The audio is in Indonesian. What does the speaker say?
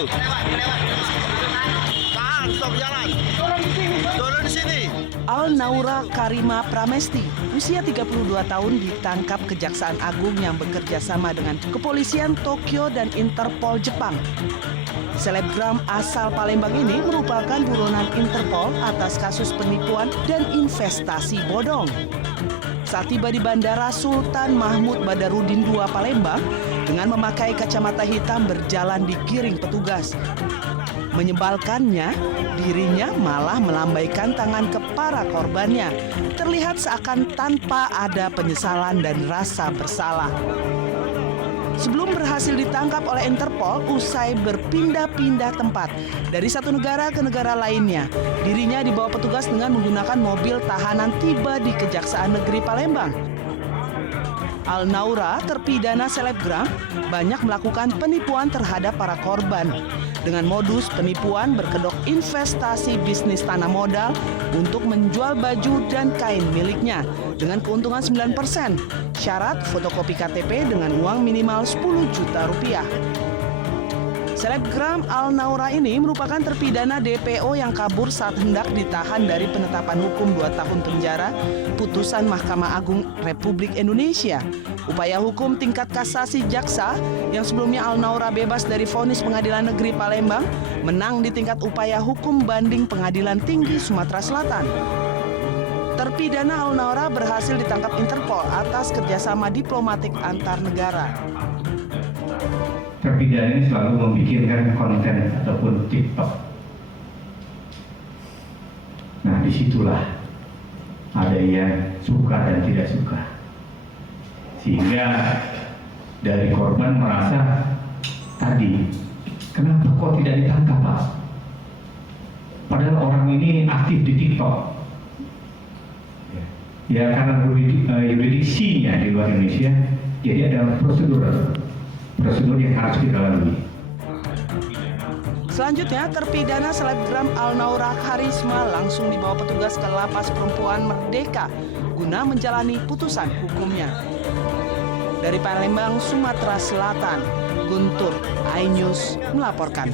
dulu. Tahan, stop jalan. Turun di sini. Alnaura Karima Pramesti, usia 32 tahun, ditangkap Kejaksaan Agung yang bekerja sama dengan Kepolisian Tokyo dan Interpol Jepang. Selebgram asal Palembang ini merupakan buronan Interpol atas kasus penipuan dan investasi bodong. Saat tiba di Bandara Sultan Mahmud Badarudin II Palembang, dengan memakai kacamata hitam berjalan digiring petugas. Menyebalkannya, dirinya malah melambaikan tangan ke para korbannya, terlihat seakan tanpa ada penyesalan dan rasa bersalah. Sebelum berhasil ditangkap oleh Interpol, usai berpindah-pindah tempat dari satu negara ke negara lainnya, dirinya dibawa petugas dengan menggunakan mobil tahanan tiba di Kejaksaan Negeri Palembang. Alnaura, terpidana selebgram, banyak melakukan penipuan terhadap para korban dengan modus penipuan berkedok investasi bisnis tanah modal untuk menjual baju dan kain miliknya dengan keuntungan 9%. Syarat fotokopi KTP dengan uang minimal 10 juta rupiah. Selebgram Alnaura ini merupakan terpidana DPO yang kabur saat hendak ditahan dari penetapan hukum 2 tahun penjara putusan Mahkamah Agung Republik Indonesia. Upaya hukum tingkat kasasi jaksa yang sebelumnya Alnaura bebas dari vonis Pengadilan Negeri Palembang menang di tingkat upaya hukum banding Pengadilan Tinggi Sumatera Selatan. Terpidana Alnaura berhasil ditangkap Interpol atas kerjasama diplomatik antar negara. Terpidana ini selalu membikinkan konten ataupun TikTok. Nah, disitulah ada yang suka dan tidak suka. Sehingga dari korban merasa tadi, kenapa kok tidak ditangkap, Pak? Padahal orang ini aktif di TikTok. Ya, karena yuridiksinya di luar Indonesia, jadi ada prosedur yang harus kita lalui. Selanjutnya, terpidana selebgram Alnaura Karisma langsung dibawa petugas ke Lapas Perempuan Merdeka guna menjalani putusan hukumnya. Dari Palembang, Sumatera Selatan, Guntur iNews melaporkan.